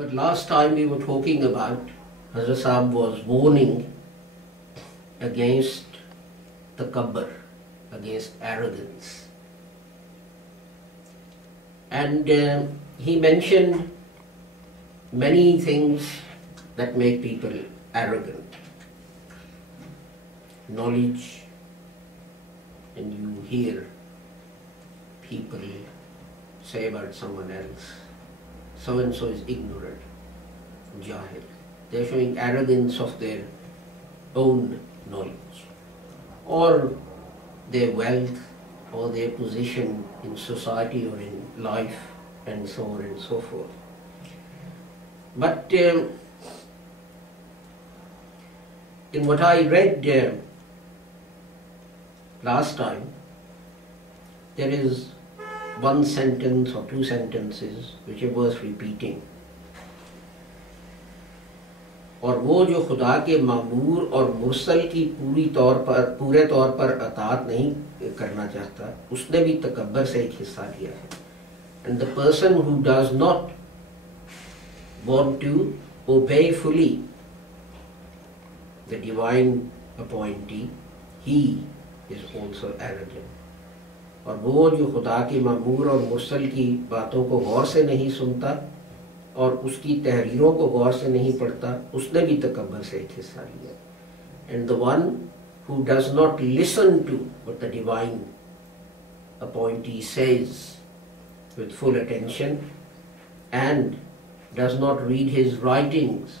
But last time we were talking about Hazrat Sahab was warning against takabbar, against arrogance. And he mentioned many things that make people arrogant. Knowledge, and you hear people say about someone else, so and so is ignorant, jahil. They are showing arrogance of their own knowledge, or their wealth, or their position in society or in life, and so on and so forth. But in what I read last time, there is one sentence or two sentences which are worth repeating. और वो जो खुदा के मामूर और मुरसल की पूरे तौर पर अताअत नहीं करना चाहता, उसने भी तकब्बर से एक हिस्सा लिया है. And the person who does not want to obey fully the divine appointee, he is also arrogant. और वो जो खुदा के मामूर और मुरसल की बातों को गौर से नहीं सुनता और उसकी तहरीरों को गौर से नहीं पढ़ता, उसने भी तकब्बर से एक हिस्सा लिया. And the one who does not listen to what the divine appointee says with full attention and does not read his writings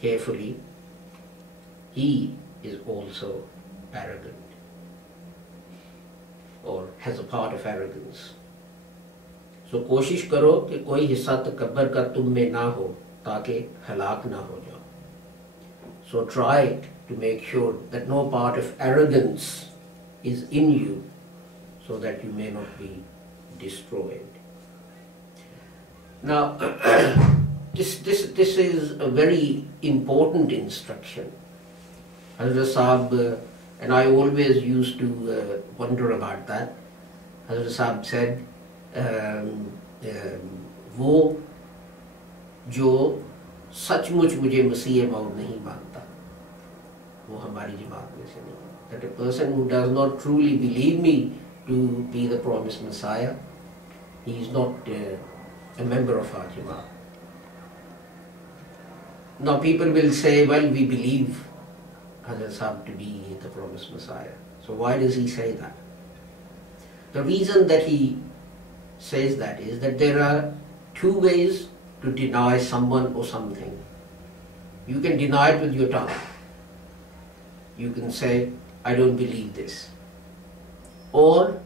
carefully, he is also arrogant or has a part of arrogance. So कोशिश करो कि कोई हिस्सा तकब्बर का तुम में ना हो ताकि हलाक ना हो जाओ. So try to make sure that no part of arrogance is in you so that you may not be destroyed. Now this is a very important instruction. Hazrat Sahab, and I always used to wonder about that. Hazrat Sahab said, वो जो सचमुच मुझे मसीह मौद नहीं मानता, वो हमारी जमात में से नहीं. That a person who does not truly believe me to be the promised Messiah, he is not a member of our jamaat. Now people will say, well, we believe Hazrat Sahab to be the promised Messiah. So why does he say that? The reason that he says that is that there are two ways to deny someone or something. You can deny it with your tongue. You can say, I don't believe this. Or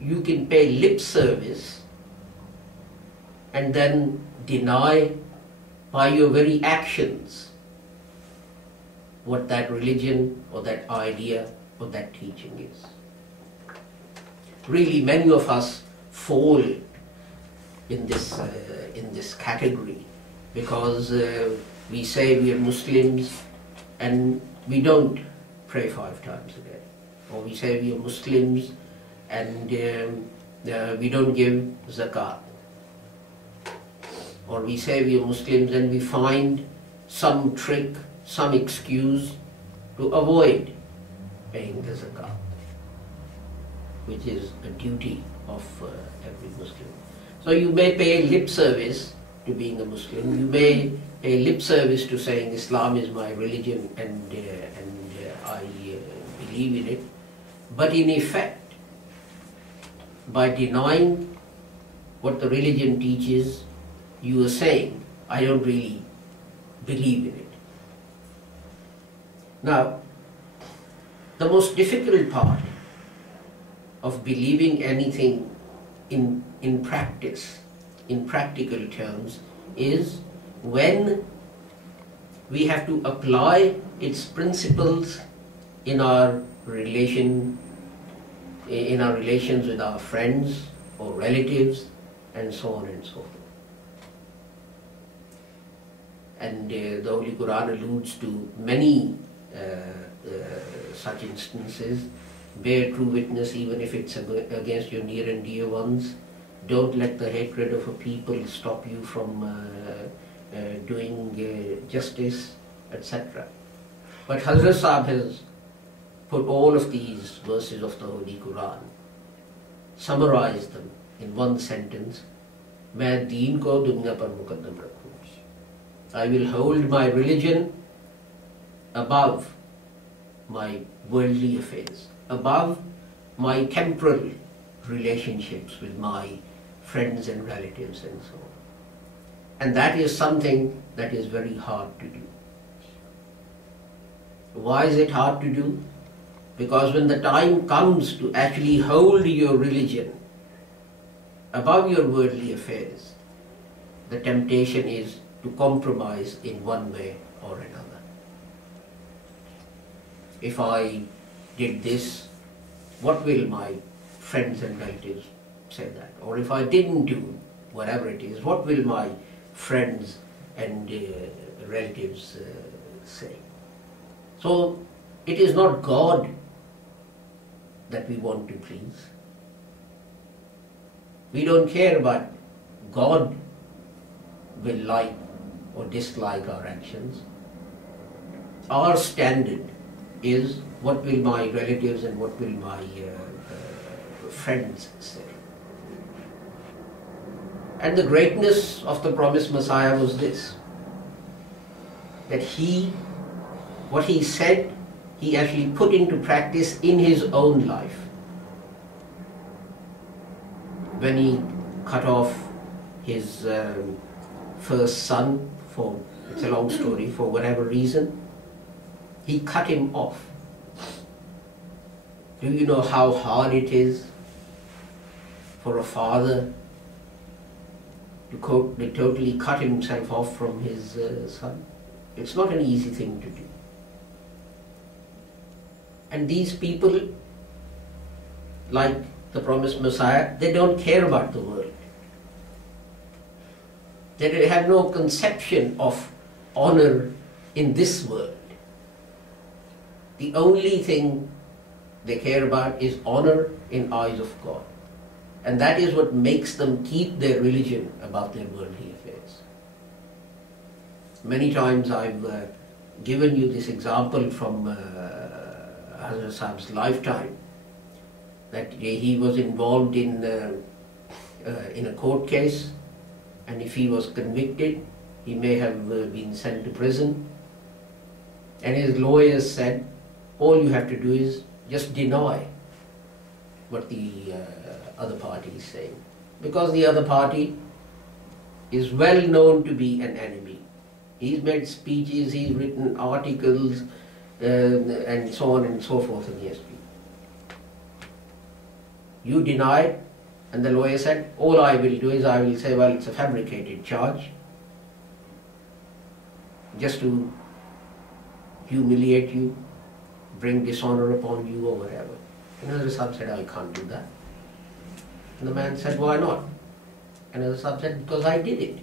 you can pay lip service and then deny by your very actions what that religion or that idea or that teaching is. Really, many of us fall in this category because we say we are Muslims and we don't pray 5 times a day, or we say we are Muslims and we don't give zakat, or we say we are Muslims and we find some trick, some excuse to avoid paying the zakat, which is a duty of every Muslim. So you may pay lip service to being a Muslim, you may pay lip service to saying Islam is my religion and I believe in it, but in effect, by denying what the religion teaches, you are saying, I don't really believe in it. Now, the most difficult part of believing anything in practice, in practical terms, is when we have to apply its principles in our relations with our friends or relatives, and so on and so forth. And the Holy Quran alludes to many such instances. Bear true witness even if it's against your near and dear ones. Don't let the hatred of a people stop you from doing justice, etc. But Hazrat Sahib has put all of these verses of the Holy Quran, summarized them in one sentence: मैं दीन को दुनिया पर मुकद्दम रखूँ. I will hold my religion above my worldly affairs, above my temporal relationships with my friends and relatives and so on. And that is something that is very hard to do. Why is it hard to do? Because when the time comes to actually hold your religion above your worldly affairs, the temptation is to compromise in one way or another. If I did this, what will my friends and relatives say that? Or if I didn't do whatever it is, what will my friends and relatives say? So it is not God that we want to please. We don't care about God will like or dislike our actions. Our standard is what will my relatives and what will my friends say. And the greatness of the promised Messiah was this, that what he said, he actually put into practice in his own life. When he cut off his first son, it's a long story, for whatever reason, he cut him off. Do you know how hard it is for a father to totally cut himself off from his son? It's not an easy thing to do. And these people, like the promised Messiah, they don't care about the world. They have no conception of honor in this world. The only thing they care about is honor in eyes of God. And that is what makes them keep their religion above their worldly affairs. Many times I've given you this example from Hazrat Sahib's lifetime, that he was involved in a court case, and if he was convicted, he may have been sent to prison. And his lawyers said, all you have to do is just deny what the other party is saying, because the other party is well known to be an enemy. He's made speeches, he's written articles, and so on and so forth against you. You denied, and the lawyer said, all I will do is I will say, well, it's a fabricated charge, just to humiliate you, bring dishonor upon you or whatever. And Hazrat Sahib said, I can't do that. And the man said, why not? And Hazrat Sahib said, because I did it.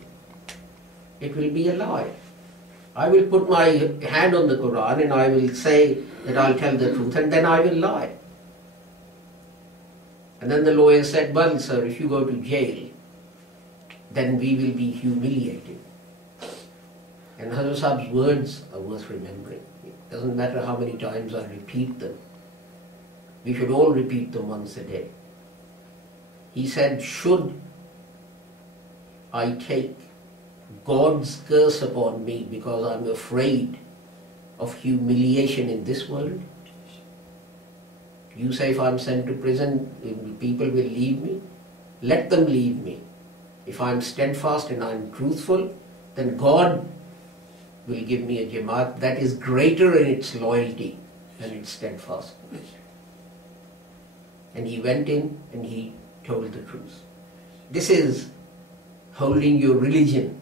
It will be a lie. I will put my hand on the Quran and I will say that I'll tell the truth, and then I will lie. And then the lawyer said, well, sir, if you go to jail, then we will be humiliated. And Hazrat Sahib's words are worth remembering. It doesn't matter how many times I repeat them. We should all repeat them once a day. He said, should I take God's curse upon me because I'm afraid of humiliation in this world? You say if I'm sent to prison, people will leave me? Let them leave me. If I'm steadfast and I'm truthful, then God will give me a Jamaat that is greater in its loyalty than its steadfastness. And he went in and he told the truth. This is holding your religion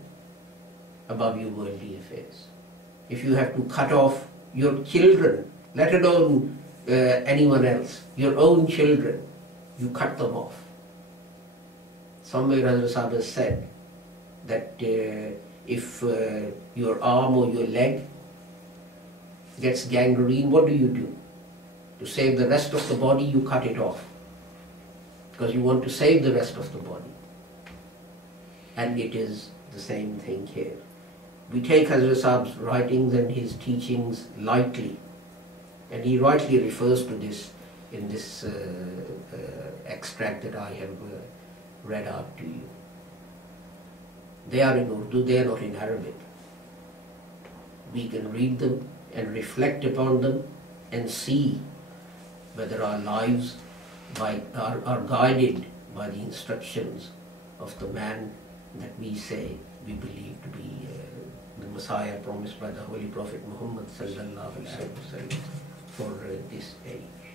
above your worldly affairs. If you have to cut off your children, let alone anyone else, your own children, you cut them off. Somewhere Hazrat Sahib has said that if your arm or your leg gets gangrene, what do? To save the rest of the body, you cut it off, because you want to save the rest of the body. And it is the same thing here. We take Hazrat Saab's writings and his teachings lightly, and he rightly refers to this in this extract that I have read out to you. They are in Urdu, they are not in Arabic. We can read them and reflect upon them and see whether our lives are guided by the instructions of the man that we say we believe to be the Messiah promised by the Holy Prophet Muhammad sallallahu alaihi wasallam for this age.